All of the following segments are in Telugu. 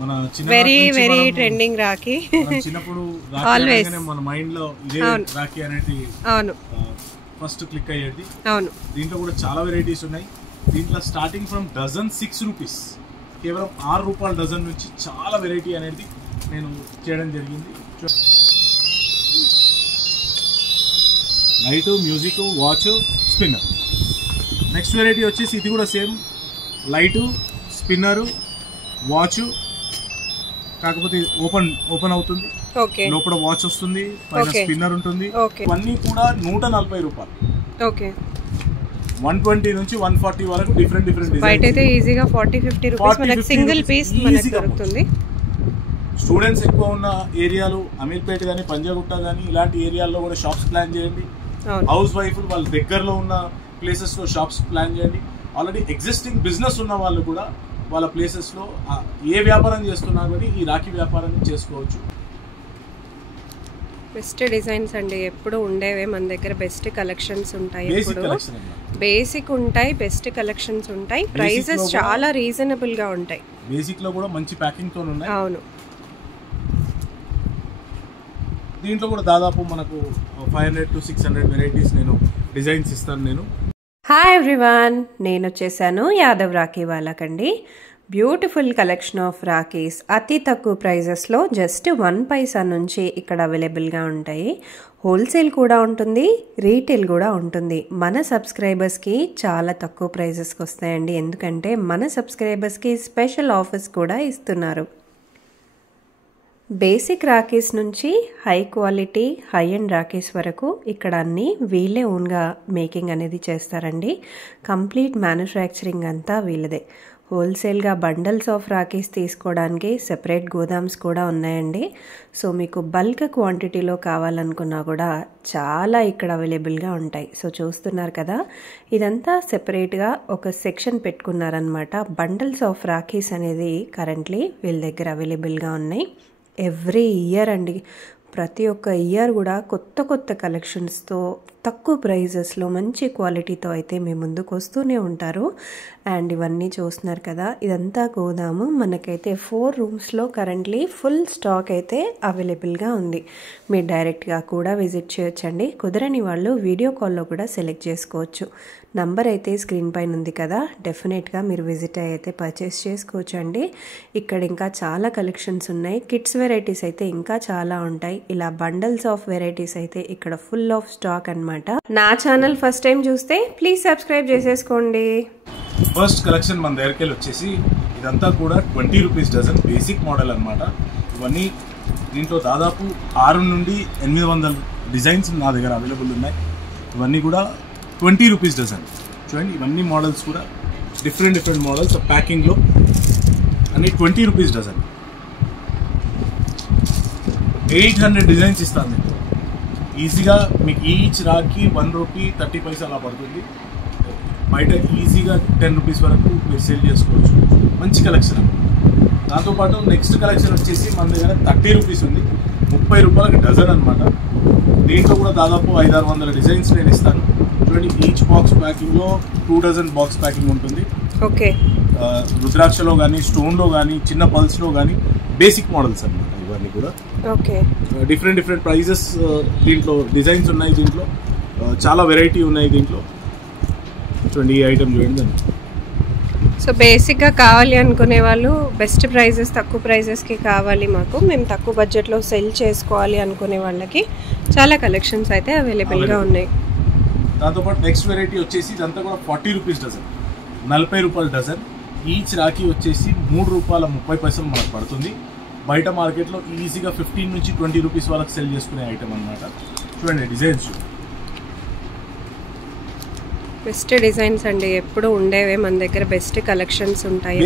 మన వెరీ ట్రెండింగ్ రాఖీ చిన్నప్పుడు రాఖీ మన మైండ్ లో ఇదే రాఖీ అనేది అవును ఫస్ట్ క్లిక్ అయ్యేది. అవును, దీంట్లో కూడా చాలా వెరైటీస్ ఉన్నాయి. దీంట్లో స్టార్టింగ్ ఫ్రమ్ డజన్ 6 రూపీస్, కేవలం 6 రూపాయల డజన్ నుంచి చాలా వెరైటీ అనేది నేను చేయడం జరిగింది. Light, music, watch, spinner. Next variety వచ్చేసి ఇది కూడా సేమ్ లైటు, స్పిన్నరు, వాచ్, కాకపోతే ఓపెన్ అవుతుంది, లోపల వాచ్ వస్తుంది, పైన స్పిన్నర్ ఉంటుంది. ఇవన్నీ కూడా 140 రూపాయలు. 120 నుంచి 140 వరకు డిఫరెంట్ బయట అయితే ఈజీగా 40-50 రూపీస్ మనకి సింగిల్ పీస్ మనకి దొరుకుతుంది. స్టూడెంట్స్ ఎక్కువ ఉన్న ఏరియాలు, అమీర్పేట కానీ, పంజాగుట్ట కానీ ఇలాంటి ఏరియాల్లో కూడా షాప్స్ ప్లాన్ చేయండి. హౌస్ వైఫ్ వాళ్ళ దగ్గరలో ఉన్న ప్లేసెస్ లో షాప్స్ ప్లాన్ చేయండి. ఆల్రెడీ ఎగ్జిస్టింగ్ బిజినెస్ ఉన్న వాళ్ళు కూడా వాళ్ళ ప్లేసెస్ లో ఏ వ్యాపారం చేస్తున్నా కానీ ఈ రాఖీ వ్యాపారాన్ని చేసుకోవచ్చు. బెస్ట్ డిజైన్స్ అండి, ఎప్పుడు ఉండేవే మన దగ్గర. బెస్ట్ కలెక్షన్స్ ఉంటాయి, బేసిక్ ఉంటాయి, బెస్ట్ కలెక్షన్స్ ఉంటాయి. ప్రైసెస్ చాలా రీజనబుల్ గా ఉంటాయి. బేసిక్ లో కూడా మంచి ప్యాకింగ్ తో ఉన్నాయి. అవును, దీంట్లో కూడా దాదాపు మనకు 500 to 600 వెరైటీస్ నేను డిజైన్స్ ఇస్తాను నేను. హాయ్ ఎవ్రీవన్, నేను వచ్చేసాను యాదవ్ రాఖీ వాళ్ళకండి. బ్యూటిఫుల్ కలెక్షన్ ఆఫ్ రాఖీస్ అతి తక్కువ ప్రైజెస్లో జస్ట్ 1 పైసా నుంచి ఇక్కడ అవైలబుల్గా ఉంటాయి. హోల్సేల్ కూడా ఉంటుంది, రీటైల్ కూడా ఉంటుంది. మన సబ్స్క్రైబర్స్కి చాలా తక్కువ ప్రైజెస్కి వస్తాయండి, ఎందుకంటే మన సబ్స్క్రైబర్స్కి స్పెషల్ ఆఫర్స్ కూడా ఇస్తున్నారు. బేసిక్ రాఖీస్ నుంచి high quality high and rakhis వరకు ఇక్కడ అన్నీ వీళ్ళే ఓన్గా మేకింగ్ అనేది చేస్తారండి. కంప్లీట్ మ్యానుఫ్యాక్చరింగ్ అంతా వీళ్ళదే. హోల్సేల్గా బండల్స్ ఆఫ్ రాఖీస్ తీసుకోవడానికి సెపరేట్ గోదామ్స్ కూడా ఉన్నాయండి. సో మీకు బల్క్ క్వాంటిటీలో కావాలనుకున్నా కూడా చాలా ఇక్కడ అవైలబుల్గా ఉంటాయి. సో చూస్తున్నారు కదా, ఇదంతా సెపరేట్గా ఒక సెక్షన్ పెట్టుకున్నారనమాట. బండల్స్ ఆఫ్ రాఖీస్ అనేది కరెంట్లీ వీళ్ళ దగ్గర అవైలబుల్గా ఉన్నాయి. ఎవ్రీ ఇయర్ అండి, ప్రతి ఒక్క ఇయర్ కూడా కొత్త కలెక్షన్స్తో తక్కువ ప్రైజెస్లో మంచి క్వాలిటీతో అయితే మీ ముందుకు వస్తూనే ఉంటారు. అండ్ ఇవన్నీ చూస్తున్నారు కదా, ఇదంతా గోదాము. మనకైతే 4 రూమ్స్లో కరెంట్లీ ఫుల్ స్టాక్ అయితే అవైలబుల్గా ఉంది. మీరు డైరెక్ట్గా కూడా విజిట్ చేయొచ్చండి. కుదరని వాళ్ళు వీడియో కాల్లో కూడా సెలెక్ట్ చేసుకోవచ్చు. నంబర్ అయితే స్క్రీన్ పైన ఉంది కదా, డెఫినెట్గా మీరు విజిట్ అయితే పర్చేస్ చేసుకోవచ్చు అండి. ఇక్కడ ఇంకా చాలా కలెక్షన్స్ ఉన్నాయి. కిడ్స్ వెరైటీస్ అయితే ఇంకా చాలా ఉంటాయి. ఇలా బండల్స్ ఆఫ్ వెరైటీస్ అయితే ఇక్కడ ఫుల్ ఆఫ్ స్టాక్ అన్నమాట. నా ఛానల్ ఫస్ట్ టైం చూస్తే ప్లీజ్ సబ్స్క్రైబ్ చేసేసుకోండి. ఫస్ట్ కలెక్షన్ మన దగ్గరికి వచ్చేసి ఇదంతా కూడా 20 రూపీస్ డజన్ బేసిక్ మోడల్ అనమాట. ఇవన్నీ దీంట్లో దాదాపు 6 నుండి 800 డిజైన్స్ నా దగ్గర అవైలబుల్ ఉన్నాయి. ఇవన్నీ కూడా 20 రూపీస్ డజన్. చూడండి, ఇవన్నీ మోడల్స్ కూడా డిఫరెంట్ మోడల్స్ ప్యాకింగ్లో అన్ని 20 రూపీస్ డజన్. 800 డిజైన్స్ ఇస్తాను మీకు. ఈజీగా మీకు ఈచ్ రాకి 1 రూపీ 30 పైసా అలా పడుతుంది. బయట ఈజీగా 10 రూపీస్ వరకు మీరు సేల్ చేసుకోవచ్చు. మంచి కలెక్షన్. దాంతోపాటు నెక్స్ట్ కలెక్షన్ వచ్చేసి మన దగ్గర 30 రూపీస్ ఉంది, 30 రూపాయలకి డజన్ అనమాట. దీంట్లో కూడా దాదాపు 500-600 డిజైన్స్ నేను ఇస్తాను. చూడండి, ఈచ్ బాక్స్ ప్యాకింగ్లో 2 డజన్ బాక్స్ ప్యాకింగ్ ఉంటుంది. ఓకే, రుద్రాక్షలో కానీ, స్టోన్లో కానీ, చిన్న పల్స్లో కానీ బేసిక్ మోడల్స్ అనమాట ఇవన్నీ కూడా. ఓకే, డిఫరెంట్ ప్రైజెస్ దీంట్లో డిజైన్స్ ఉన్నాయి. దీంట్లో చాలా వెరైటీ ఉన్నాయి. దీంట్లో చూడండి, ఈ ఐటమ్ చూడండి. సో బేసిక్గా కావాలి అనుకునే వాళ్ళు, బెస్ట్ ప్రైజెస్ తక్కువ ప్రైజెస్కి కావాలి మాకు, మేము తక్కువ బడ్జెట్లో సెల్ చేసుకోవాలి అనుకునే వాళ్ళకి చాలా కలెక్షన్స్ అయితే అవైలబుల్గా ఉన్నాయి. దాంతోపాటు నెక్స్ట్ వెరైటీ వచ్చేసి ఇదంతా కూడా 40 రూపీస్ డజన్, 40 రూపాయల డజన్. ఈచ్ రాఖీ వచ్చేసి 3 రూపాయల 30 పైసలు మనకు పడుతుంది. బయట మార్కెట్లో ఈజీగా 15 నుంచి 20 రూపీస్ వాళ్ళకి సెల్ చేసుకునే ఐటమ్ అనమాట. చూడండి, డిజైన్స్ బెస్ట్ డిజైన్స్ అండి, ఎప్పుడు ఉండేవే మన దగ్గర. బెస్ట్ కలెక్షన్స్ ఉంటాయి,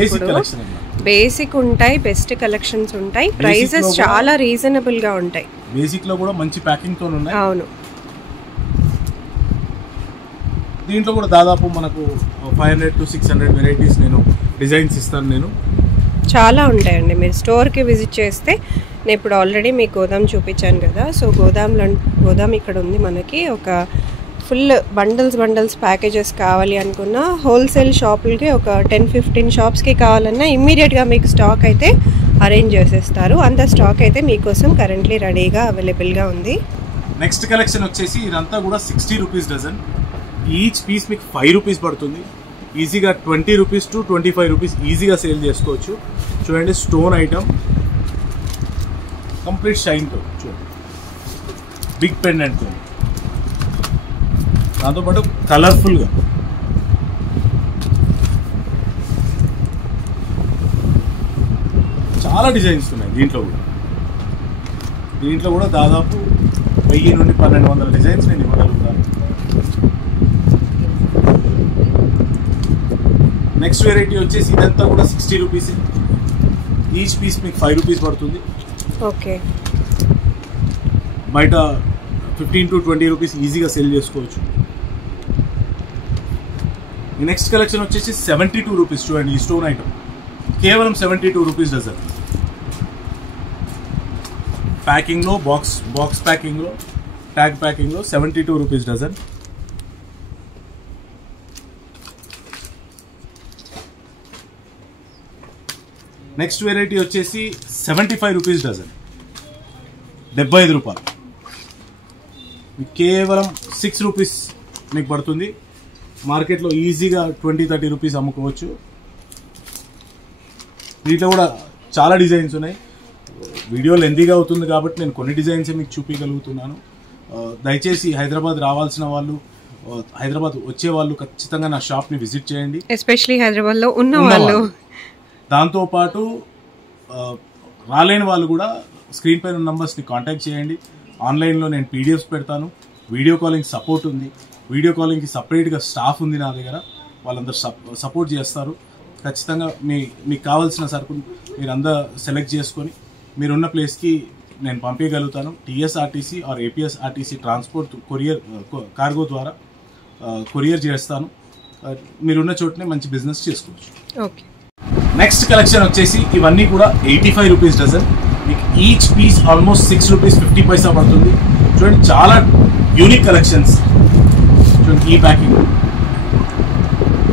బేసిక్ ఉంటాయి, బెస్ట్ కలెక్షన్స్ ఉంటాయి. ప్రైసెస్ చాలా రీజనబుల్ గా ఉంటాయి. బేసిక్ లో కూడా మంచి ప్యాకింగ్ తో ఉన్నాయి. అవును, దీంట్లో కూడా దాదాపు మనకు 500 to 600 వెరైటీస్ నేను డిజైన్స్ ఇస్తాను నేను. చాలా ఉంటాయండి. మీరు స్టోర్కి విజిట్ చేస్తే, నేను ఇప్పుడు ఆల్రెడీ మీకు గోదాం చూపించాను కదా. సో గోదాం ఇక్కడ ఉంది మనకి. ఒక ఫుల్ బండల్స్ ప్యాకేజెస్ కావాలి అనుకున్న హోల్సేల్ షాపులకి ఒక 10-15 షాప్స్కి కావాలన్నా ఇమ్మీడియట్గా మీకు స్టాక్ అయితే అరేంజ్ చేసేస్తారు. అంత స్టాక్ అయితే మీకోసం కరెంట్లీ రెడీగా అవైలబుల్గా ఉంది. నెక్స్ట్ కలెక్షన్ వచ్చేసి ఇదంతా కూడా 60 రూపీస్ డజన్. ఈచ్ పీస్ మీకు 5 రూపీస్ పడుతుంది. ఈజీగా 20 రూపీస్ టు 25 రూపీస్ ఈజీగా సేల్ చేసుకోవచ్చు. చూడండి, స్టోన్ ఐటమ్, కంప్లీట్ షైన్తో, చూడండి బిగ్ పెండెంట్తో, దాంతోపాటు కలర్ఫుల్గా చాలా డిజైన్స్ ఉన్నాయి. దీంట్లో కూడా దాదాపు 1000 నుండి 1200 డిజైన్స్ నేను ఇవ్వగలుగుతాను. నెక్స్ట్ వెరైటీ వచ్చేసి ఇదంతా కూడా 60 రూపీస్. ఈచ్ పీస్ మీకు 5 రూపీస్ పడుతుంది. ఓకే, బయట 15 to 20 రూపీస్ ఈజీగా సేల్ చేసుకోవచ్చు. ఈ నెక్స్ట్ కలెక్షన్ వచ్చేసి 72 రూపీస్. చూడండి, ఈ స్టోన్ ఐటమ్ కేవలం 72 రూపీస్ డజన్. ప్యాకింగ్లో బాక్స్ ప్యాకింగ్లో, ట్యాగ్ ప్యాకింగ్లో 72 రూపీస్ డజన్. నెక్స్ట్ వెరైటీ వచ్చేసి 75 రూపీస్ డజన్, 75 రూపాయలు. కేవలం 6 రూపీస్ మీకు పడుతుంది. మార్కెట్లో ఈజీగా 20-30 రూపీస్ అమ్ముకోవచ్చు. దీంట్లో కూడా చాలా డిజైన్స్ ఉన్నాయి. వీడియో లెంతీగా అవుతుంది కాబట్టి నేను కొన్ని డిజైన్స్ మీకు చూపించగలుగుతున్నాను. దయచేసి హైదరాబాద్ రావాల్సిన వాళ్ళు, హైదరాబాద్ వచ్చే వాళ్ళు ఖచ్చితంగా నా షాప్ని విజిట్ చేయండి. ఎస్పెషలీ హైదరాబాద్లో ఉన్న వాళ్ళు. దాంతోపాటు రాలేని వాళ్ళు కూడా స్క్రీన్ పైన నంబర్స్ని కాంటాక్ట్ చేయండి. ఆన్లైన్లో నేను పీడిఎఫ్స్ పెడతాను. వీడియో కాలింగ్ సపోర్ట్ ఉంది. వీడియో కాలింగ్కి సపరేట్గా స్టాఫ్ ఉంది నా దగ్గర. వాళ్ళందరూ సపోర్ట్ చేస్తారు. ఖచ్చితంగా మీకు కావాల్సిన సరుకులు మీరందరూ సెలెక్ట్ చేసుకొని మీరున్న ప్లేస్కి నేను పంపించగలుగుతాను. TSRTC or APSRTC transport cargo ద్వారా కొరియర్ చేస్తాను. మీరున్న చోటనే మంచి బిజినెస్ చేసుకోవచ్చు. ఓకే, నెక్స్ట్ కలెక్షన్ వచ్చేసి ఇవన్నీ కూడా 85 రూపీస్ డజన్. మీకు ఈచ్ పీస్ ఆల్మోస్ట్ 6 రూపీస్ 50 పైసా పడుతుంది. చూడండి, చాలా యూనిక్ కలెక్షన్స్. చూడండి, ఈ ప్యాకింగ్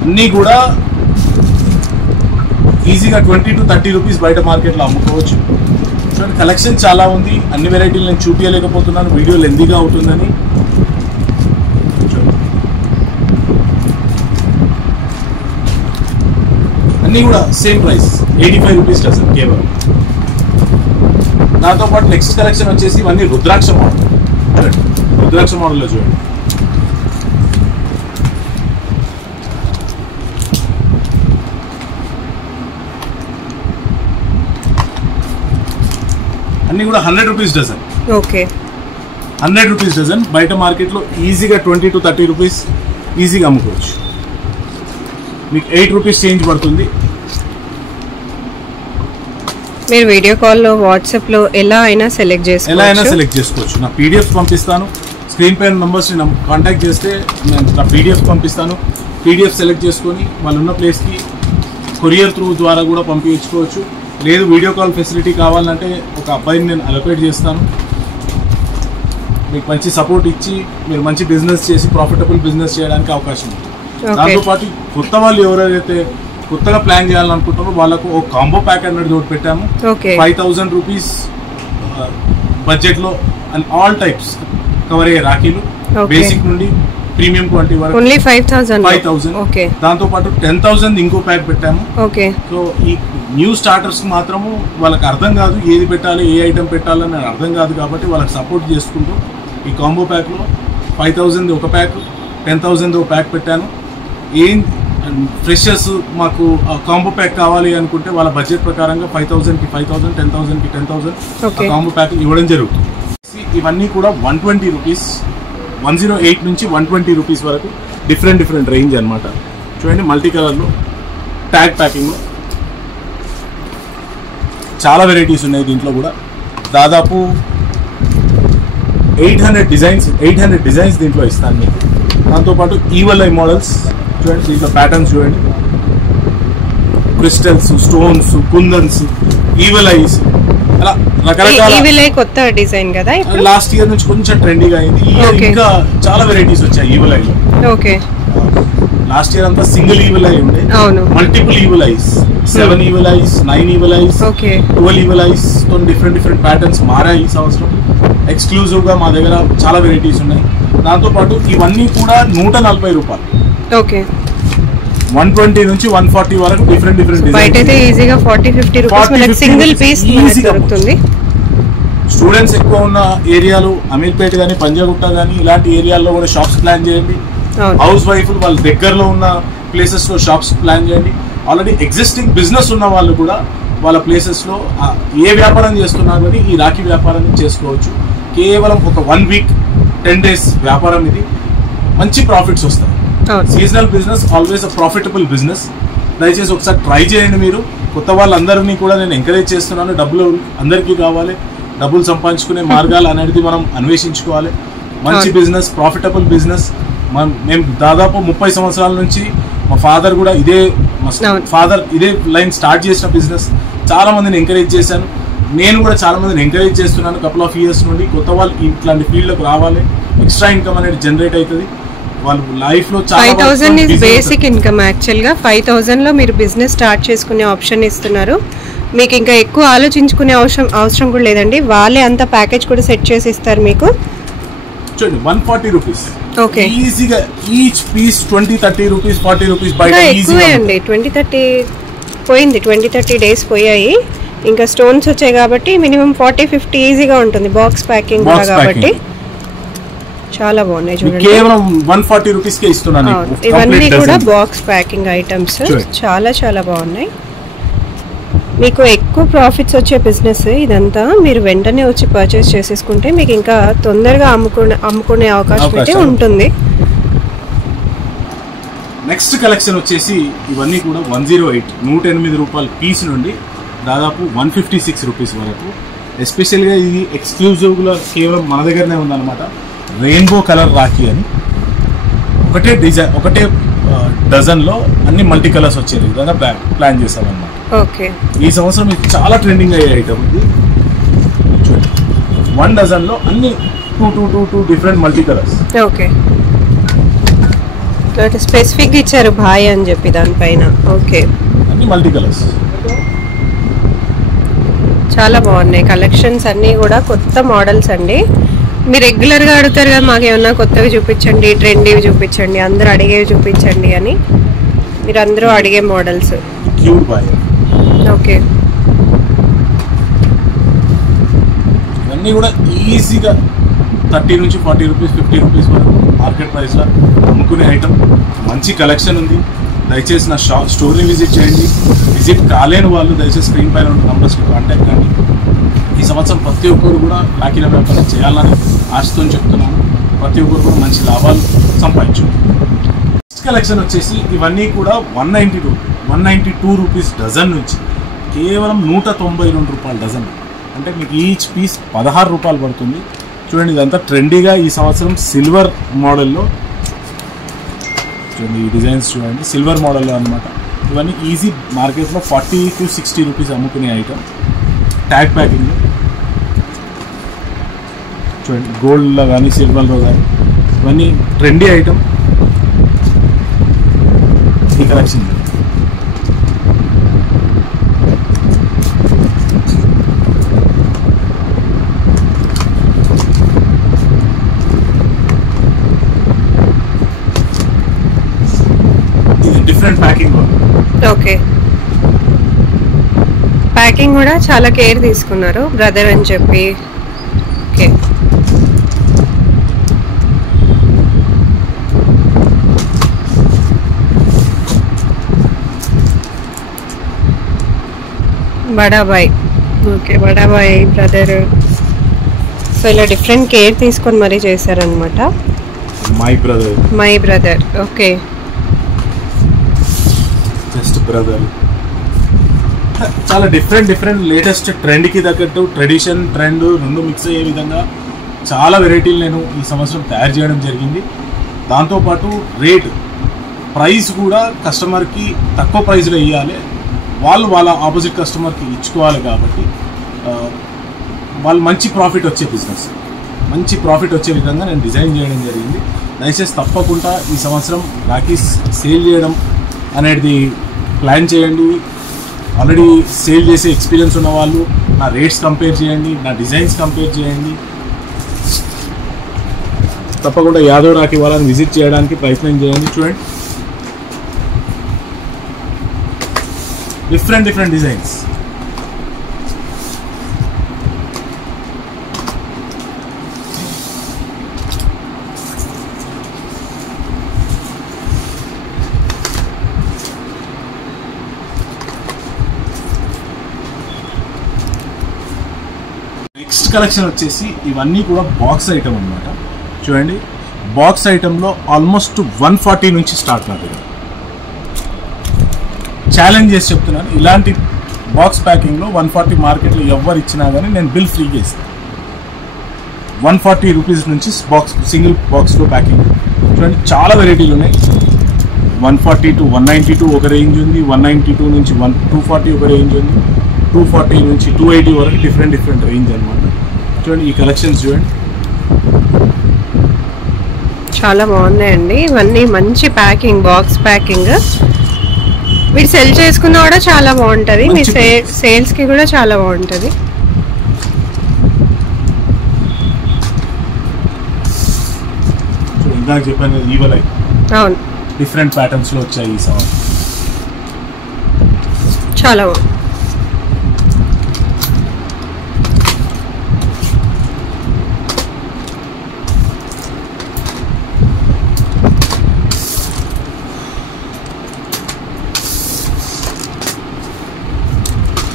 అన్నీ కూడా ఈజీగా 20 to 30 రూపీస్ బయట మార్కెట్లో అమ్ముకోవచ్చు. చూడండి, కలెక్షన్ చాలా ఉంది. అన్ని వెరైటీలు నేను చూపించలేకపోతున్నాను, వీడియో లెంతీగా అవుతుందని. అన్నీ కూడా సేమ్ ప్రైస్, 85 రూపీస్ డజన్ కేవలం. దాంతోపాటు నెక్స్ట్ కలెక్షన్ వచ్చేసి ఇవన్నీ రుద్రాక్ష మోడల్. రుద్రాక్ష మోడల్లో చూడండి, అన్నీ కూడా 100 rupees dozen. Okay, 100 rupees dozen. బయట మార్కెట్లో ఈజీగా 20 to 30 రూపీస్ ఈజీగా అమ్ముకోవచ్చు. మీకు 8 రూపీస్ చేంజ్ పడుతుంది. మీరు వీడియో కాల్లో, వాట్సాప్లో ఎలా అయినా సెలెక్ట్ చేసుకోవచ్చు. నా పీడిఎఫ్ పంపిస్తాను. స్క్రీన్ పైన నంబర్స్ని కాంటాక్ట్ చేస్తే నేను నా పీడిఎఫ్ పంపిస్తాను. పీడిఎఫ్ సెలెక్ట్ చేసుకొని వాళ్ళున్న ప్లేస్కి కొరియర్ త్రూ ద్వారా కూడా పంపించుకోవచ్చు. లేదు, వీడియో కాల్ ఫెసిలిటీ కావాలంటే ఒక అబ్బాయిని నేను అలొకేట్ చేస్తాను. మీకు మంచి సపోర్ట్ ఇచ్చి మీరు మంచి బిజినెస్ చేసి ప్రాఫిటబుల్ బిజినెస్ చేయడానికి అవకాశం ఉంది. దాంతోపాటు కొత్త వాళ్ళు ఎవరైతే కొత్తగా ప్లాన్ చేయాలనుకుంటారో వాళ్ళకు ఒక కాంబో ప్యాక్ అనేది ఒకటి పెట్టాము. 5000 రూపీస్ బడ్జెట్లో అండ్ ఆల్ టైప్స్ కవర్ అయ్యే రాఖీలు, బేసిక్ నుండి ప్రీమియం క్వాలిటీ వరకు 5,000. దాంతోపాటు 10,000 ఇంకో ప్యాక్ పెట్టాము. సో ఈ న్యూ స్టార్టర్స్ మాత్రము వాళ్ళకి అర్థం కాదు ఏది పెట్టాలి, ఏ ఐటమ్ పెట్టాలని అర్థం కాదు కాబట్టి వాళ్ళకి సపోర్ట్ చేసుకుంటూ ఈ కాంబో ప్యాక్లో 5,000 ఒక ప్యాక్, 10,000 ఒక ప్యాక్ పెట్టాను. ఏం ఫ్రెషర్స్ మాకు కాంబో ప్యాక్ కావాలి అనుకుంటే వాళ్ళ బడ్జెట్ ప్రకారంగా 5,000కి 5,000, 10,000కి 10,000 కాంబో ప్యాక్ ఇవ్వడం జరుగుతుంది. ఇవన్నీ కూడా 120 రూపీస్, 108 నుంచి 120 రూపీస్ వరకు డిఫరెంట్ రేంజ్ అనమాట. చూడండి, మల్టీ కలర్లో ట్యాగ్ ప్యాకింగ్లో చాలా వెరైటీస్ ఉన్నాయి. దీంట్లో కూడా దాదాపు 800 డిజైన్స్ దీంట్లో ఇస్తాను మీకు. దాంతోపాటు ఈవల్ ఐ మోడల్స్ చూడండి, దీంట్లో ప్యాటర్న్స్ చూడండి, క్రిస్టల్స్, స్టోన్స్, కుందన్స్, ఈవల్ ఐస్, అలా రకరకాల కొత్త డిజైన్ కదా. లాస్ట్ ఇయర్ నుంచి కొంచెం ట్రెండీగా అయింది. ఈ ఇయర్ ఇంకా చాలా వెరైటీస్ వచ్చాయి ఈవల్ ఐలో. లాస్ట్ ఇయర్ అంతా సింగిల్ ఈవల్ ఐ ఉండే, multiple evil ice, 7 evil ice, 9 evil ice, okay 12 evil ice తో డిఫరెంట్ ప్యాటర్న్స్ మారాయి ఈ సంవత్సరం. ఎక్స్క్లూజివ్ గా మా దగ్గర చాలా వెరైటీస్ ఉన్నాయి. దాంతో పాటు ఇవన్నీ కూడా 140 రూపాయలు. ఓకే 120 నుంచి 140 వరకు డిఫరెంట్ బయట అయితే ఈజీగా 40-50 రూపీస్ మనకి సింగిల్ పీస్ దొరుకుతుంది. స్టూడెంట్స్ ఎక్కువ ఉన్న ఏరియాలు అమీర్పేట కానీ, పంజాగుట్ట కానీ ఇలాంటి ఏరియాల్లో కూడా షాప్స్ ప్లాన్ చేయండి. హౌస్ వైఫ్ వాళ్ళ దగ్గరలో ఉన్న ప్లేసెస్ లో షాప్స్ ప్లాన్ చేయండి. ఆల్రెడీ ఎగ్జిస్టింగ్ బిజినెస్ ఉన్న వాళ్ళు కూడా వాళ్ళ ప్లేసెస్ లో ఏ వ్యాపారం చేస్తున్నారు కానీ ఈ రాఖీ వ్యాపారాన్ని చేసుకోవచ్చు. కేవలం ఒక 1 వీక్ 10 days వ్యాపారం. ఇది మంచి ప్రాఫిట్స్ వస్తాయి. Seasonal business always a profitable business. దయచేసి ఒకసారి ట్రై చేయండి. మీరు కొత్త వాళ్ళందరినీ కూడా నేను ఎంకరేజ్ చేస్తున్నాను. డబ్బులు అందరికీ కావాలి, డబ్బులు సంపాదించుకునే మార్గాలు అనేది మనం అన్వేషించుకోవాలి. మంచి బిజినెస్, ప్రాఫిటబుల్ బిజినెస్. మేము దాదాపు 30 సంవత్సరాల నుంచి మా ఫాదర్ కూడా ఇదే లైన్ స్టార్ట్ చేసిన బిజినెస్. చాలా మందిని ఎంకరేజ్ చేశాను. నేను కూడా చాలా మందిని ఎంకరేజ్ చేస్తున్నాను కపుల్ ఆఫ్ ఇయర్స్ నుండి. కొత్త వాళ్ళు ఇట్లాంటి ఫీల్డ్లోకి రావాలి. ఎక్స్ట్రా ఇన్కమ్ అనేది జనరేట్ అవుతుంది వాళ్ళ లైఫ్ లో. 5,000 ఇస్ బేసిక్ ఇన్కమ్. యాక్చువల్ గా 5,000 లో మీరు బిజినెస్ స్టార్ట్ చేసుకునే ఆప్షన్ ఇస్తున్నారు. మీకు ఇంకా ఎక్కువ ఆలోచించుకునే అవసరం కూడా లేదండి. వాళ్ళే అంత ప్యాకేజ్ కూడా సెట్ చేసి ఇస్తారు మీకు. చూడండి 140 రూపీస్. ఓకే ఈజీగా ఈచ్ పీస్ 20-30 రూపీస్ 40 రూపీస్ బయట ఎక్కువే అండి. 20-30 పోయింది. 20-30 డేస్ పోయాయి. ఇంకా స్టోన్స్ వచ్చాయి కాబట్టి మినిమం 40-50 ఈజీగా ఉంటుంది. బాక్స్ ప్యాకింగ్ కూడా కాబట్టి చాలా బాగున్నాయి. చూడండి కేవలం 140 రూపీస్ కే ఇస్తున్నాను. ఇవన్నీ కూడా బాక్స్ ప్యాకింగ్ ఐటమ్స్ చాలా చాలా బాగున్నాయి. మీకు ఎక్కువ ప్రాఫిట్స్ వచ్చే బిజినెస్ ఇదంతా. మీరు వెంటనే వచ్చి పర్చేస్ చేసేసుకుంటే మీకు ఇంకా తొందరగా అమ్ముకునే అవకాశం అయితే ఉంటుంది. నెక్స్ట్ కలెక్షన్ వచ్చేసి ఇవన్నీ కూడా 108 రూపాయల పీస్ నుండి దాదాపు 156 రూపీస్ వరకు. ఎస్పెషల్గా ఇది ఎక్స్క్లూజివ్గా కేవలం మన దగ్గరనే ఉందన్నమాట. రెయిన్బో కలర్ రాఖీ అని ఒకటే డిజైన్, ఒకటే డజన్లో అన్ని మల్టీ కలర్స్ వచ్చే విధంగా ప్లాన్ చేసామన్నమాట. ఓకే ఈ సంవత్సరం ఇది చాలా ట్రెండింగ్ అయ్యే ఐటమ్. ఇది 1 డజన్లో అన్ని 2 different multi colours. Okay specific ఇచ్చారు భాయ్ అని చెప్పి దానిపైన. ఓకే అన్ని మల్టీ కలర్స్ చాలా బాగున్నాయి. కలెక్షన్స్ అన్నీ కూడా కొత్త మోడల్స్ అండి. మీరు రెగ్యులర్గా అడుగుతారు కదా మాకు ఏమన్నా కొత్తవి చూపించండి, ట్రెండీవి చూపించండి, అందరూ అడిగేవి చూపించండి అని. మీరు అందరూ అడిగే మోడల్స్. ఓకే ఇవన్నీ కూడా ఈజీగా 30 నుంచి 40 రూపీస్ 50 రూపీస్ వరకు మార్కెట్ ప్రైస్లో అమ్ముకునే ఐటమ్. మంచి కలెక్షన్ ఉంది. దయచేసి నా స్టోర్ని విజిట్ చేయండి. విజిట్ కాలేని వాళ్ళు దయచేసి స్క్రీన్ పైన ఉన్న నంబర్స్కి కాంటాక్ట్ కండి. ఈ సంవత్సరం ప్రతి ఒక్కరు కూడా రాఖీల వ్యాపారం చేయాలని ఆశతో చెప్తున్నాను. ప్రతి ఒక్కరు కూడా మంచి లాభాలు సంపాదించారు. నెక్స్ట్ కలెక్షన్ వచ్చేసి ఇవన్నీ కూడా 192 రూపీస్ డజన్ నుంచి కేవలం 192 రూపాయల డజన్. అంటే మీకు ఈచ్ పీస్ 16 రూపాయలు పడుతుంది. చూడండి ఇదంతా ట్రెండీగా ఈ సంవత్సరం సిల్వర్ మోడల్లో. చూడండి ఈ డిజైన్స్ చూడండి సిల్వర్ మోడల్లో అనమాట. ఇవన్నీ ఈజీ మార్కెట్లో 40 to 60 రూపీస్ అమ్ముకునే ఐటమ్. ట్యాగ్ ప్యాకింగ్ చూడండి గోల్డ్లో కానీ సిల్వర్లో కానీ ఇవన్నీ ట్రెండీ ఐటమ్. ఈ కలెక్షన్ ఇది డిఫరెంట్ ప్యాకింగ్. ఓకే ప్యాకింగ్ కూడా చాలా కేర్ తీసుకున్నారు బ్రదర్ అని చెప్పి. Okay Badabhai. Okay Badabhai brother. So ఇలా డిఫరెంట్ కేర్ తీసుకొని మరీ చేశారనమాట. My brother. Okay just brother. చాలా డిఫరెంట్ లేటెస్ట్ ట్రెండ్కి తగ్గట్టు ట్రెడిషన్ ట్రెండ్ రెండు మిక్స్ అయ్యే విధంగా చాలా వెరైటీలు నేను ఈ సంవత్సరం తయారు చేయడం జరిగింది. దాంతోపాటు ప్రైస్ కూడా కస్టమర్కి తక్కువ ప్రైస్లో ఇవ్వాలి. వాళ్ళ ఆపోజిట్ కస్టమర్కి ఇచ్చుకోవాలి. కాబట్టి వాళ్ళు మంచి ప్రాఫిట్ వచ్చే విధంగా నేను డిజైన్ చేయడం జరిగింది. దయచేసి తప్పకుండా ఈ సంవత్సరం రాఖీస్ సేల్ చేయడం అనేది ప్లాన్ చేయండి. ఆల్రెడీ సేల్ చేసే ఎక్స్పీరియన్స్ ఉన్న వాళ్ళు నా రేట్స్ కంపేర్ చేయండి, నా డిజైన్స్ కంపేర్ చేయండి. తప్పకుండా యాదవ్ రాఖీ వాళ్ళని విజిట్ చేయడానికి ప్రయత్నం చేయండి. చూడండి, డిఫరెంట్ డిజైన్స్. నెక్స్ట్ కలెక్షన్ వచ్చేసి ఇవన్నీ కూడా బాక్స్ ఐటమ్ అన్నమాట. చూడండి, బాక్స్ ఐటెంలో ఆల్మోస్ట్ 140 నుంచి స్టార్ట్ నా దగ్గర. ఛాలెంజ్ చేసి చెప్తున్నాను, ఇలాంటి బాక్స్ ప్యాకింగ్లో 140 మార్కెట్లో ఎవరు ఇచ్చినా కానీ నేను బిల్ ఫ్రీగా ఇస్తాను. 140 రూపీస్ నుంచి బాక్స్, సింగిల్ బాక్స్లో ప్యాకింగ్. చూడండి, చాలా వెరైటీలు ఉన్నాయి. 140 to 192 ఒక రేంజ్ ఉంది, 192 నుంచి 240 ఒక రేంజ్ ఉంది, 240 నుంచి 280 వరకు డిఫరెంట్ రేంజ్ అనమాట. చూడండి, ఈ కలెక్షన్స్ చూడండి, చాలా బాగున్నాయండి. ఇవన్నీ మంచి ప్యాకింగ్, బాక్స్ ప్యాకింగ్. మీరు సెల్ చేసుకున్నా కూడా చాలా బాగుంటుంది, మీ సేల్స్కి కూడా చాలా బాగుంటుంది. ఇందాక చెప్పాను ఈవలై, అవును, డిఫరెంట్ ప్యాటర్న్స్లో వచ్చాయి ఈ సాంగ్. చాలా బాగుంది.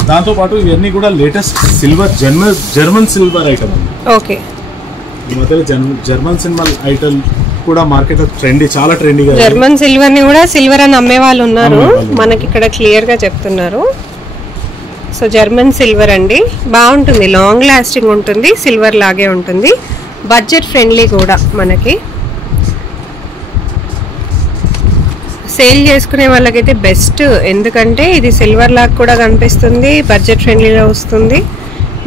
దాంతోపాటు ఇవన్నీ కూడా latest silver German silver item అండి. ఓకే, ఈ మధ్యలో జర్మన్ సిల్వర్ ఐటమ్ కూడా మార్కెట్ లో చాలా ట్రెండీగా. జర్మన్ సిల్వర్ ని కూడా సిల్వర్ అని అమ్మే వాళ్ళు ఉన్నారు, మనకి ఇక్కడ క్లియర్ గా చెప్తున్నారు. సో జర్మన్ సిల్వర్ అండి, బాగుంటుంది, లాంగ్ లాస్టింగ్ ఉంటుంది, సిల్వర్ లాగే ఉంటుంది, బడ్జెట్ ఫ్రెండ్లీ కూడా. మనకి సేల్ చేసుకునే వాళ్ళకైతే బెస్ట్, ఎందుకంటే ఇది సిల్వర్ లాగా కూడా కనిపిస్తుంది, బడ్జెట్ ఫ్రెండ్లీలో వస్తుంది.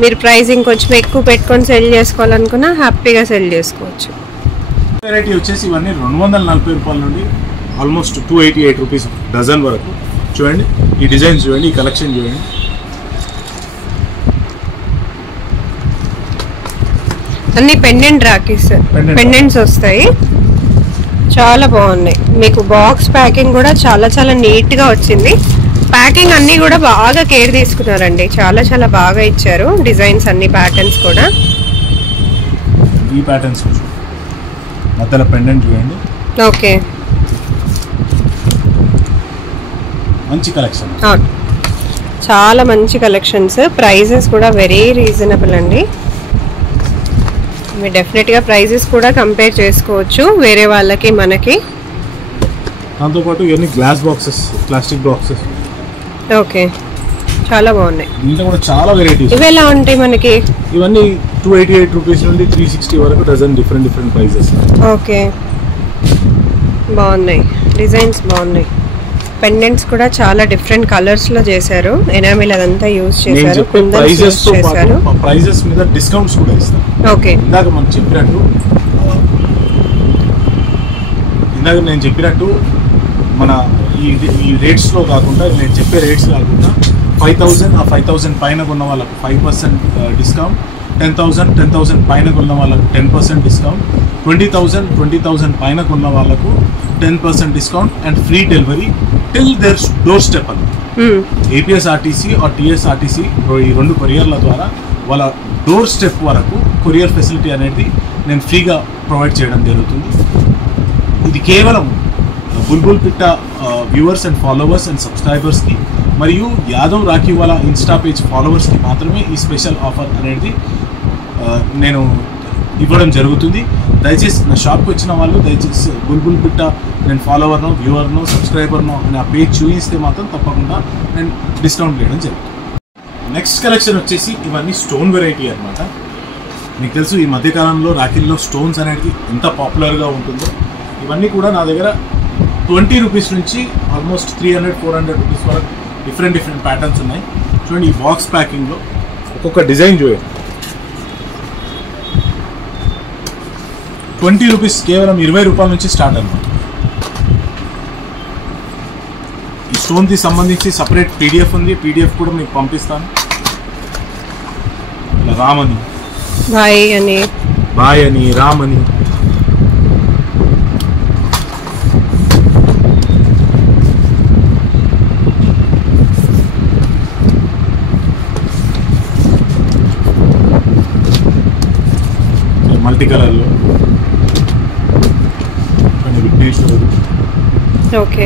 మీరు ప్రైజింగ్ కొంచెం ఎక్కువ పెట్టుకొని సెల్ చేసుకోవాలనుకున్నా హ్యాపీగా సెల్ చేసుకోవచ్చు. వెరైటీ వచ్చేసి ఇవన్నీ 240 రూపాయల నుండి ఆల్మోస్ట్ 288 రూపీస్ డజన్ వరకు. చూడండి, ఈ డిజైన్ చూడండి, ఈ కలెక్షన్ చూడండి. అన్ని పెండెంట్ రాఖీస్, పెండెంట్స్ వస్తాయి, చాలా బాగున్నాయి. మీకు బాక్స్ ప్యాకింగ్ కూడా చాలా నీట్ గా వచ్చింది. ప్యాకింగ్ అన్ని కూడా బాగా కేర్ తీసుకున్నారండి, చాలా బాగా ఇచ్చారు. డిజైన్స్ అన్ని, ప్యాటర్న్స్ కూడా. ఈ ప్యాటర్న్స్ మధ్యలో పెండెంట్ చూడండి. ఓకే, మంచి కలెక్షన్, చాలా మంచి కలెక్షన్స్. ప్రైజెస్ కూడా వెరీ రీజనబుల్ అండి. మీరు డెఫినెట్గా ప్రైజెస్ కూడా కంపేర్ చేసుకోవచ్చు వేరే వాళ్ళకి, మనకి. దాంతోపాటు ఇవన్నీ glass boxes, plastic boxes. Okay, చాలా బాగున్నాయి. దీంట్లో కూడా చాలా వెరైటీస్. ఇవి ఎలా ఉంటాయి మనకి? ఇవన్నీ 288 రూపీస్ నుండి 360 వరకు డజన్, డిఫరెంట్ ప్రైజెస్. ఓకే, బాగున్నాయి, డిజైన్స్ బాగున్నాయి. పెండెంట్స్ కూడా చాలా డిఫరెంట్ కలర్స్ లో చేశారు, ఎనామిల్ అదంతా యూజ్ చేశారు, ప్రైజెస్ తో పాటు ప్రైజెస్ మీద డిస్కౌంట్స్ కూడా ఇస్తారు. ఓకే, ఇందాక నేను చెప్పినట్టు మన ఈ రేట్స్ లో కాకుండా, నేను చెప్పే రేట్స్ కాకుండా 5,000 ఆ 5,000 పైన కొన్న వాళ్ళకు 5% డిస్కౌంట్, 10,000 పైన కొన్న వాళ్ళకు 10% డిస్కౌంట్, 20,000 పైన కొన్న వాళ్ళకు 10% discount and free delivery till their doorstep అని. ఏపీఎస్ఆర్టీసీ ఆర్ టీఎస్ఆర్టీసీ ఈ 2 కొరియర్ల ద్వారా వాళ్ళ డోర్ స్టెప్ వరకు కొరియర్ ఫెసిలిటీ అనేది నేను ఫ్రీగా ప్రొవైడ్ చేయడం జరుగుతుంది. ఇది కేవలం బుల్బుల్ పిట్ట వ్యూవర్స్ అండ్ ఫాలోవర్స్ అండ్ సబ్స్క్రైబర్స్కి మరియు యాదవ్ రాఖీవాలా ఇన్స్టా పేజ్ ఫాలోవర్స్కి మాత్రమే ఈ స్పెషల్ ఆఫర్ అనేది నేను ఇవ్వడం జరుగుతుంది. దయచేసి నా షాప్కి వచ్చిన వాళ్ళు దయచేసి బుల్బుల్ పిట్ట నేను ఫాలోవర్నో, వ్యూవర్నో, సబ్స్క్రైబర్నో అని ఆ పేజ్ చూపిస్తే మాత్రం తప్పకుండా నేను డిస్కౌంట్ వేయడం జరుగుతుంది. నెక్స్ట్ కలెక్షన్ వచ్చేసి ఇవన్నీ స్టోన్ వెరైటీ అనమాట. మీకు తెలుసు ఈ మధ్యకాలంలో రాఖీల్లో స్టోన్స్ అనేది ఎంత పాపులర్గా ఉంటుందో. ఇవన్నీ కూడా నా దగ్గర 20 రూపీస్ నుంచి ఆల్మోస్ట్ 300-400 రూపీస్ వరకు డిఫరెంట్ ప్యాటర్న్స్ ఉన్నాయి. చూడండి, ఈ బాక్స్ ప్యాకింగ్లో ఒక్కొక్క డిజైన్ చూడండి. 20 రూపీస్, కేవలం 20 రూపాయల నుంచి స్టార్ట్ అనమాట. స్టోన్కి సంబంధించి సపరేట్ పీడిఎఫ్ ఉంది, పీడిఎఫ్ కూడా మీకు పంపిస్తాను. రామని బాయ్ అని రామని మల్టీ కలర్లో విఘ్నేశ్వరుడు. ఓకే,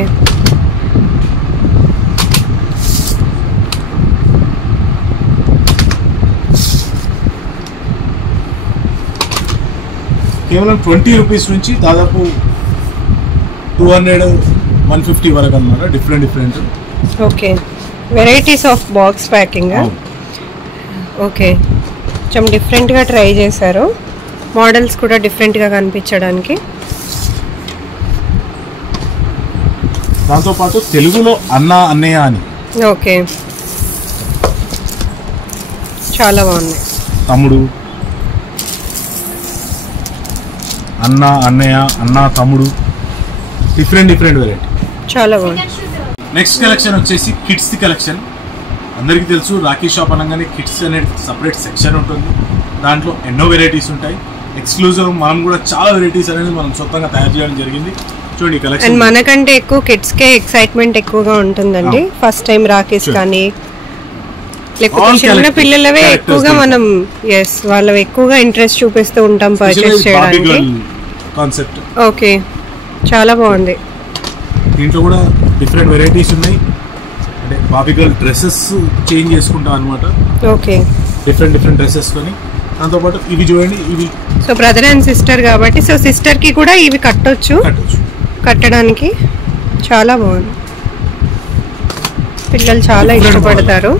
కేవలం 20 రూపీస్ నుంచి దాదాపు 200-150 వరకు అన్నమాట. Different. Okay, varieties of box packing. Okay, కొంచెం డిఫరెంట్గా ట్రై చేశారు, మోడల్స్ కూడా డిఫరెంట్గా కనిపించడానికి. దాంతోపాటు తెలుగులో అన్నయ్య అని. ఓకే, చాలా బాగుంది. తమ్ముడు, అన్నయ్య, తమ్ముడు, డిఫరెంట్ వెరైటీ, చాలా బాగుంది. నెక్స్ట్ కలెక్షన్ వచ్చేసి కిడ్స్ ది కలెక్షన్. అందరికీ తెలుసు రాఖీ షాప్ అనగానే కిడ్స్ అనేది సపరేట్ సెక్షన్ ఉంటుంది. దాంట్లో ఎన్నో వెరైటీస్ ఉంటాయి. ఎక్స్క్లూజివ్ మనం కూడా చాలా వెరైటీస్ అనేది మనం సొంతంగా తయారు చేయడం జరిగింది. చూడండి కలెక్షన్. అండ్ మనకంటే ఎక్కువ కిడ్స్ కే ఎక్సైట్మెంట్ ఎక్కువగా ఉంటుందండి. ఫస్ట్ టైం రాఖీస్ కానీ లేకపోతే చిన్న పిల్లలవే ఎక్కువగా మనం వాళ్ళవి ఎక్కువగా ఇంట్రెస్ట్ చూపిస్తూ ఉంటాం పర్చేస్ చేయడానికి. కాన్సెప్ట్ ఓకే, చాలా బాగుంది. దీంట్లో కూడా డిఫరెంట్ వెరైటీస్ ఉన్నాయి. అంటే బాబీ గర్ల్ డ్రెస్సెస్ చేంజ్ చేసుకుంటాం అనమాట. ఓకే, డిఫరెంట్ డ్రెస్సెస్ కొని. దాంతోపాటు ఇవి చూడండి, ఇవి సో బ్రదర్ అండ్ సిస్టర్ కాబట్టి సో సిస్టర్ కి కూడా ఇవి కట్టడానికి చాలా బాగుంది. పిల్లలు చాలా ఇష్టపడతారు.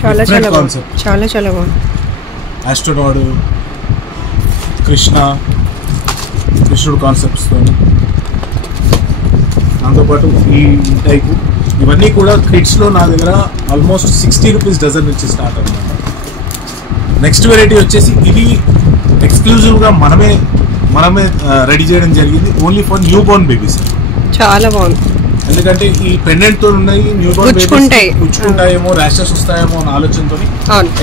చాలా బాగుంది. చాలా బాగుంది. ఆస్ట్రోనాట్, కృష్ణుడు కాన్సెప్ట్స్తో. దాంతోపాటు ఈ టైపు ఇవన్నీ కూడా కిడ్స్లో నా దగ్గర ఆల్మోస్ట్ 60 రూపీస్ డజన్ నుంచి స్టార్ట్ అనమాట. నెక్స్ట్ వెరైటీ వచ్చేసి ఇది ఎక్స్క్లూజివ్గా మనమే రెడీ చేయడం జరిగింది, only for new Born babies. చాలా బాగుంది. ఎందుకంటే ఈ పెండెంట్తో ఉన్నాయి, న్యూ బోర్న్ పుచ్చుకుంటాయేమో, ర్యాషెస్ వస్తాయేమో అనే ఆలోచనతో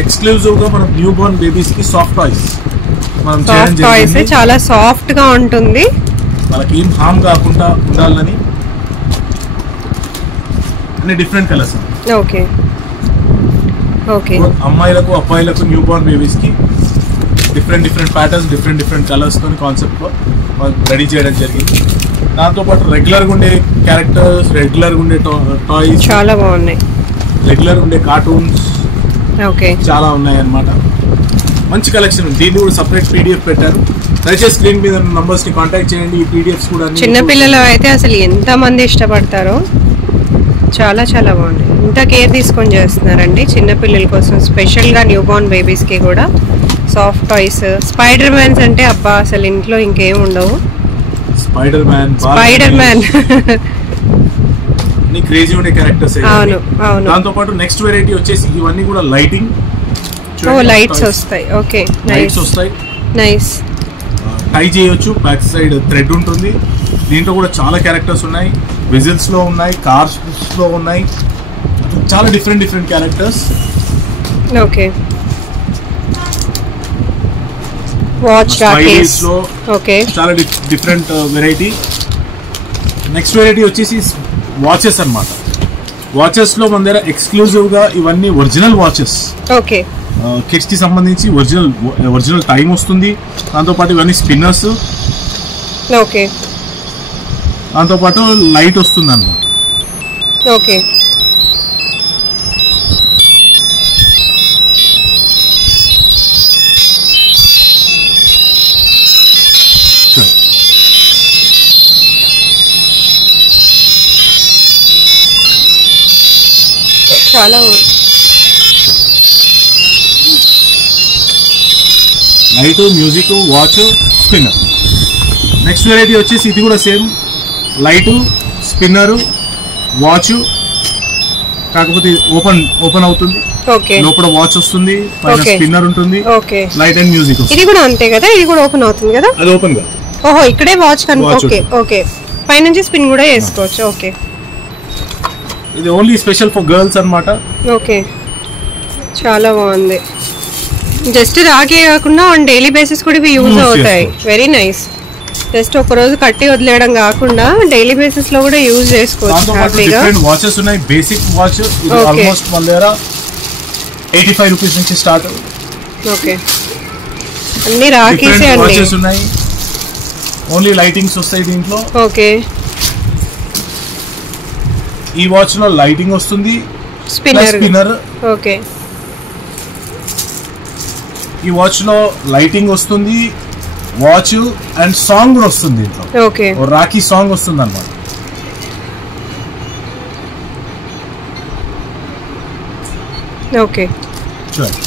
ఎక్స్క్లూజివ్గా మనం న్యూ బోర్న్ బేబీస్కి సాఫ్ట్ టాయ్స్ మనం చేయడం జరిగింది. చాలా సాఫ్ట్గా ఉంటుంది, వాళ్ళకి ఏం హామ్ కాకుండా ఉండాలని. అన్ని డిఫరెంట్ కలర్స్. ఓకే, అమ్మాయిలకు అబ్బాయిలకు న్యూ బోర్న్ బేబీస్కి డిఫరెంట్ ప్యాటర్న్స్, డిఫరెంట్ కలర్స్తో కాన్సెప్ట్లో రెడీ చేయడం జరిగింది. దాంతోపాటు రెగ్యులర్గా ఉండే క్యారెక్టర్స్, రెగ్యులర్గా ఉండే టాయ్స్ చాలా బాగున్నాయి, రెగ్యులర్గా ఉండే కార్టూన్స్ చాలా ఉన్నాయి అన్నమాట. మంచి కలెక్షన్ ఉంది. దీన్ని కూడా సపరేట్ పీడిఎఫ్ పెట్టారు. దయచేసి స్క్రీన్ మీద నంబర్స్ ని కాంటాక్ట్ చేయండి. ఈ పీడిఎఫ్స్ కూడా చిన్నపిల్లలు అయితే అసలు ఎంత మంది ఇష్టపడతారో. చాలా బాగుంది. ఇంత కేర్ తీసుకొని చేస్తున్నారండి చిన్నపిల్లల కోసం, స్పెషల్గా న్యూ బోర్న్ బేబీస్కి కూడా. సాఫ్ట్ టాయ్స్, స్పైడర్ మ్యాన్స్ అంటే అబ్బా అసలు ఇంట్లో ఇంకేం ఉండవు. స్పైడర్ మ్యాన్ క్రేజీ ఉండే క్యారెక్టర్స్. అవును. దాంతోపాటు నెక్స్ట్ వెరైటీ వచ్చేసి ఇవన్నీ కూడా లైటింగ్. లైట్స్ వస్తాయి. ఓకే, లైట్స్ వస్తాయి. నైస్. టై చేయొచ్చు, బ్యాక్ సైడ్ థ్రెడ్ ఉంటుంది. దీంట్లో కూడా చాలా క్యారెక్టర్స్ ఉన్నాయి. విజిల్స్ లో ఉన్నాయి, కార్స్ లో ఉన్నాయి, చాలా different characters. Okay, watch Rakesh లో చాలా డిఫరెంట్ వెరైటీ. నెక్స్ట్ వెరైటీ వచ్చేసి వాచెస్ అన్నమాట. వాచెస్ లో మన దగ్గర ఎక్స్క్లూజివ్ గా ఇవన్నీ ఒరిజినల్ వాచెస్. ఓకే, కిడ్స్ కి సంబంధించి ఒరిజినల్ టైం వస్తుంది. దాంతోపాటు ఇవన్నీ స్పిన్నర్స్. ఓకే, దాంతోపాటు లైట్ వస్తుంది అన్నమాట. ఓకే, చాలా light, music, watch, spinner. Next variety వచ్చేసి ఇది కూడా సేమ్, లైట్, స్పిన్నర్, వాచ్, కాకపోతే ఓపెన్ అవుతుంది. లోపల వాచ్ వస్తుంది, పైన స్పిన్నర్ ఉంటుంది, లైట్ అండ్ మ్యూజిక్. ఇది కూడా అంతే కదా, ఇది కూడా ఓపెన్ అవుతుంది కదా. అది ఓపెన్ గా. ఓహో, ఇక్కడే వాచ్. ఓకే, పైనుంచి స్పిన్ కూడా చేసుకోవచ్చు. ఓకే, ఇది ఓన్లీ స్పెషల్ ఫర్ గర్ల్స్ అన్నమాట. ఓకే, చాలా బాగుంది. జస్ట్ రాఖీ కాకుండా ఆన్ డైలీ బేసిస్ కూడా ఇవి యూజ్ అవుతాయి. Very nice. జస్ట్ ఒక రోజు కట్టి వదిలేయడం కాకుండా డైలీ బేసిస్ లో కూడా యూజ్ చేసుకోవచ్చు హ్యాపీగా. వాచెస్ ఉన్నాయి. బేసిక్ వాచ్ ఇది ఆల్మోస్ట్ మన దగ్గర 85 రూపీస్ నుంచి స్టార్ట్. ఓకే, అన్ని రాఖీస్ అండి. వాచెస్ ఉన్నాయి. ఓన్లీ లైటింగ్స్ వస్తాయి దీంట్లో. ఓకే, ఈ వాచ్ లో లైటింగ్ వస్తుంది, స్పిన్నర్. ఓకే, ఈ వాచ్ లో లైటింగ్ వస్తుంది, వాచ్ అండ్ సాంగ్ కూడా వస్తుంది దీంట్లో. ఓకే, రాఖీ సాంగ్ వస్తుంది అన్నమాట. ఓకే, చూడండి.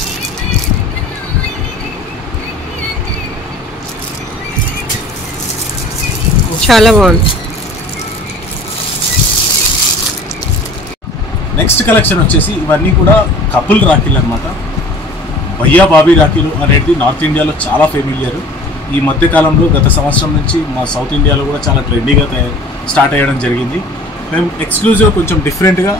చాలా బాగుంది. నెక్స్ట్ కలెక్షన్ వచ్చేసి ఇవన్నీ కూడా కపుల్ రాఖీలు అన్నమాట. భయ్యా బాబీ రాఖీలు అనేది నార్త్ ఇండియాలో చాలా ఫెమిలియర్. ఈ మధ్య కాలంలో గత సంవత్సరం నుంచి మా సౌత్ ఇండియాలో కూడా చాలా ట్రెండీగా స్టార్ట్ అయ్యడం జరిగింది. మేము ఎక్స్క్లూజివ్ కొంచెం డిఫరెంట్గా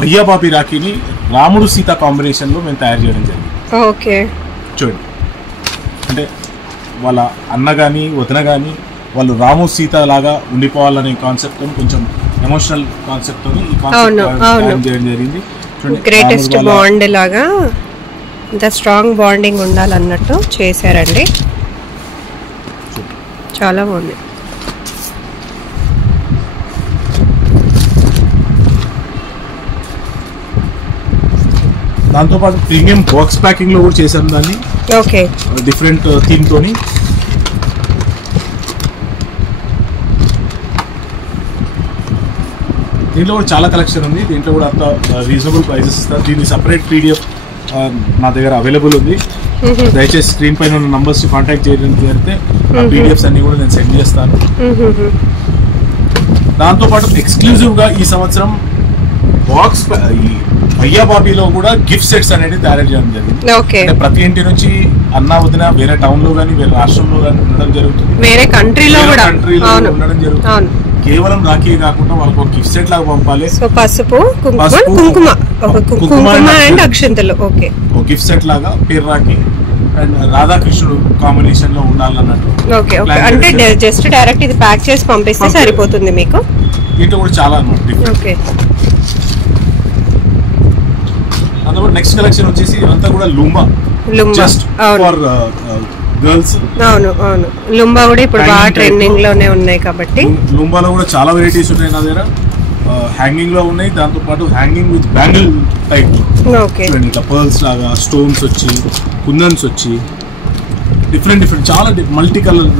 భయ్యా బాబీ రాఖీని రాముడు సీత కాంబినేషన్లో మేము తయారు చేయడం జరిగింది. ఓకే, చూడండి. అంటే వాళ్ళ అన్న కానీ వదిన కానీ వాళ్ళు రాము సీత లాగా ఉండిపోవాలనే కాన్సెప్ట్ కొంచెం ఎమోషనల్ కాన్సెప్ట్ తో ఈ కాన్సెప్ట్ చేయడం జరిగింది. గ్రేటెస్ట్ బాండ్ లాగా ఇంత స్ట్రాంగ్ బాండింగ్ ఉండాలన్నట్టు చేశారండి. చాలా బాగుంది. దాంతోపాటు ప్రీమియం బాక్స్ ప్యాకింగ్ లో కూడా చేశాను దాన్ని. ఓకే, డిఫరెంట్ థీమ్ తోని. దీంట్లో కూడా చాలా కలెక్షన్ ఉంది. దీంట్లో కూడా అంత రీజనబుల్ ప్రైసెస్ ఇస్తారు. దీన్ని సపరేట్ PDF నా దగ్గర అవైలబుల్ ఉంది. దయచేసి స్క్రీన్ పైన ఉన్న నంబర్స్ కాంటాక్ట్ చేయడం జరిగితే ఆ PDFs అన్ని కూడా నేను సెండ్ చేస్తాను. దాంతోపాటు ఎక్స్క్లూజివ్ గా ఈ సంవత్సరం బాక్స్ ఈ భయ్యా బాబీలో కూడా గిఫ్ట్ సెట్స్ అనేది తయారు చేయడం జరిగింది. అంటే ప్రతి ఇంటి నుంచి అన్న వదిన వేరే టౌన్ లో కానీ వేరే రాష్ట్రంలో కానీ ఉండడం జరుగుతుంది, వేరే కంట్రీలో ఉండడం జరుగుతుంది. కేవలం రాఖీ కాకుండా వాళ్ళకి ఒక గిఫ్ట్ సెట్ లాగా పంపాలి. సో పసుపు, కుంకుమ అండ్ అక్షంతలు. ఓకే, ఒక గిఫ్ట్ సెట్ లాగా పేరు రాఖీ అండ్ రాధాకృష్ణుడు కాంబినేషన్ లో ఉండాలన్నట్టు. Okay, okay. అంటే జస్ట్ డైరెక్ట్ ఇది ప్యాక్ చేసి పంపిస్తే సరిపోతుంది మీకు. దీంట్లో కూడా చాలా అన్నమాట. ఓకే, అందులో నెక్స్ట్ కలెక్షన్ వచ్చేసి ఇదంతా కూడా లుంబా జస్ట్ ఫర్ గర్ల్స్. అవును, అవును. లుంబా కూడా ఇప్పుడు బాగా ట్రెండింగ్ లోనే ఉన్నాయి కాబట్టి లుంబాలో కూడా చాలా వెరైటీస్ ఉన్నాయి నా దగ్గర. హ్యాంగింగ్ లో ఉన్నాయి, దాంతో పాటు hanging with bangle type. Okay, ఇట్లా పర్ల్స్ లాగా స్టోన్స్ వచ్చి కుందన్స్ వచ్చి డిఫరెంట్ చాలా మల్టీ కలర్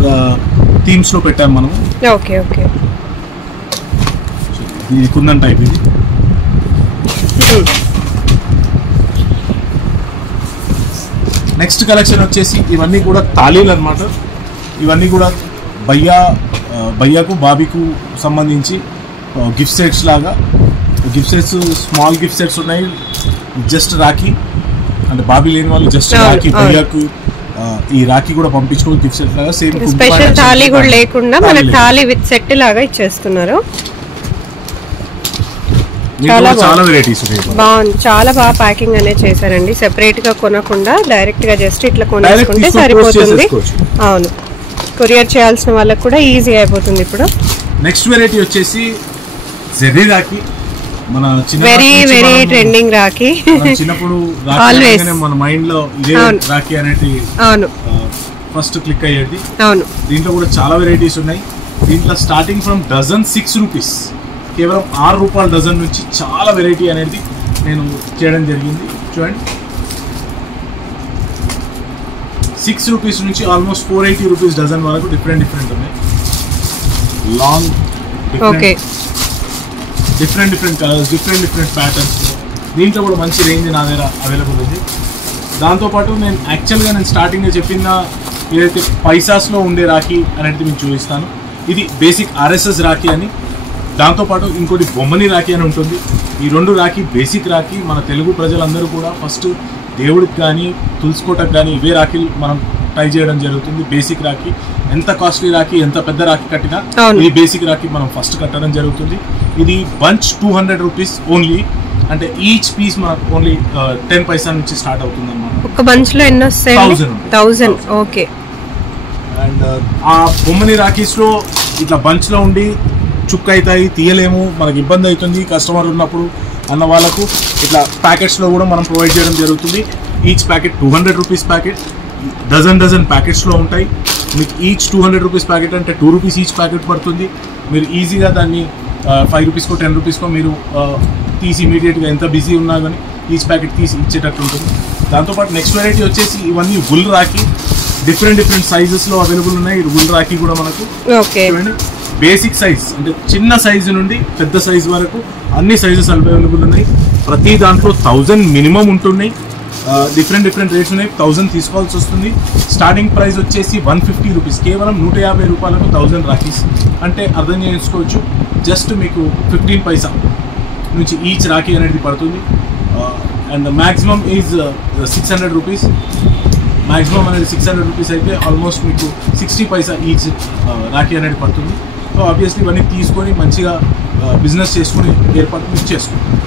థీమ్స్ లో పెట్టాము మనం. Okay, okay. ఇది కుందన్ టైప్. ఇది నెక్స్ట్ కలెక్షన్ వచ్చేసి ఇవన్నీ కూడా తాళీలు అన్నమాట. ఇవన్నీ కూడా భయ్యాకు బాబీకు సంబంధించి గిఫ్ట్ సెట్స్ లాగా. Gift sets small gift sets ఉన్నాయి. జస్ట్ రాఖీ అంటే బాబీ లేని వాళ్ళు జస్ట్ రాఖీ భయ్యాకు ఈ రాఖీ కూడా పంపించుకోవాలి గిఫ్ట్ సెట్ లాగా. సేమ్ స్పెషల్ తాళీ కూడా లేకుండా మనకి తాళీ విత్ సెట్ లాగా ఇచ్చేస్తున్నారు. చాలా వెరైటీస్ బాగుంది. చాలా బాగా ప్యాకింగ్ అనేది చేశారండి. సెపరేట్ గా కొనకుండా డైరెక్ట్ గా జస్ట్ ఇట్లా కొనుక్కుంటే సరిపోతుంది. అవును, కొరియర్ చేయాల్సిన వాళ్ళకి కూడా ఈజీ అయిపోతుంది. ఇప్పుడు నెక్స్ట్ వెరైటీ వచ్చేసి జెర్రీ రాఖీ. మన వెరీ వెరీ ట్రెండింగ్ రాఖీ. చిన్నప్పుడు ఆల్వేస్ మన మైండ్ లో ఇదే రాఖీ అనేది అవును ఫస్ట్ క్లిక్ అయ్యేది. అవును, దీంట్లో కూడా చాలా వెరైటీస్ ఉన్నాయి. దీంట్లో స్టార్టింగ్ ఫ్రమ్ డజన్ 6 రూపీస్, కేవలం 6 రూపాయల డజన్ నుంచి చాలా వెరైటీ అనేది నేను చేయడం జరిగింది. చూడండి, 6 రూపీస్ నుంచి ఆల్మోస్ట్ 480 రూపీస్ డజన్ వరకు డిఫరెంట్ ఉన్నాయి. Long different colours, different patterns. దీంట్లో కూడా మంచి రేంజ్ నా దగ్గర అవైలబుల్ ఉంది. దాంతోపాటు నేను యాక్చువల్గా స్టార్టింగ్గా చెప్పిన ఏదైతే పైసాస్లో ఉండే రాఖీ అనేది మీకు చూపిస్తాను. ఇది బేసిక్ RSS రాఖీ అని. దాంతోపాటు ఇంకోటి బొమ్మని రాఖీ అని ఉంటుంది. ఈ 2 రాఖీ బేసిక్ రాఖీ. మన తెలుగు ప్రజలందరూ కూడా ఫస్ట్ దేవుడికి కానీ తులసికోటకు కానీ ఇవే రాఖీలు మనం టై చేయడం జరుగుతుంది. బేసిక్ రాఖీ ఎంత కాస్ట్లీ రాఖీ, ఎంత పెద్ద రాఖీ కట్టినా ఈ బేసిక్ రాఖీ మనం ఫస్ట్ కట్టడం జరుగుతుంది. ఇది బంచ్ 200 రూపీస్ ఓన్లీ, అంటే ఈచ్ పీస్ మనకు ఓన్లీ 10 పైసా నుంచి స్టార్ట్ అవుతుంది అన్నమాట. ఒక బంచ్ లో ఎన్ని వస్తాయి? 1000. ఓకే. అండ్ ఆ బొమ్మని రాఖీస్ లో ఇట్లా బంచ్ లో ఉండి చుక్క అవుతాయి, తీయలేము, మనకి ఇబ్బంది అవుతుంది కస్టమర్ ఉన్నప్పుడు అన్న వాళ్ళకు ఇట్లా ప్యాకెట్స్లో కూడా మనం ప్రొవైడ్ చేయడం జరుగుతుంది. Each packet 200 rupees packet, dozen ప్యాకెట్స్లో ఉంటాయి. మీకు ఈచ్ 200 రూపీస్ ప్యాకెట్ అంటే 2 రూపీస్ ఈచ్ ప్యాకెట్ పడుతుంది. మీరు ఈజీగా దాన్ని 5 రూపీస్కో 10 రూపీస్కో మీరు తీసి ఇమీడియట్గా ఎంత బిజీ ఉన్నా కానీ ఈచ్ ప్యాకెట్ తీసి ఇచ్చేటట్టు ఉంటుంది. దాంతోపాటు నెక్స్ట్ వెరైటీ వచ్చేసి ఇవన్నీ ఉల్ రాఖీ, డిఫరెంట్ సైజెస్లో అవైలబుల్ ఉన్నాయి. ఉల్ రాఖీ కూడా మనకు చూడండి, బేసిక్ సైజ్ అంటే చిన్న సైజు నుండి పెద్ద సైజు వరకు అన్ని సైజెస్ అవైలబుల్ ఉన్నాయి. ప్రతి దాంట్లో 1000 మినిమం ఉంటున్నాయి. డిఫరెంట్ రేట్స్ ఉన్నాయి. 1000 తీసుకోవాల్సి వస్తుంది. స్టార్టింగ్ ప్రైస్ వచ్చేసి 150 రూపీస్, కేవలం 150 రూపాయలకు 1000 రాఖీస్ అంటే అర్థం చేసుకోవచ్చు. జస్ట్ మీకు 15 పైసా నుంచి ఈచ్ రాఖీ అనేది పడుతుంది. And maximum is 600 rupees. Maximum అనేది 600 రూపీస్ అయితే ఆల్మోస్ట్ మీకు 60 పైసా ఈచ్ రాఖీ అనేది పడుతుంది. సో ఆబ్వియస్లీ ఇవన్నీ తీసుకొని మంచిగా బిజినెస్ చేసుకుని ఏర్పాటు చేసుకోండి.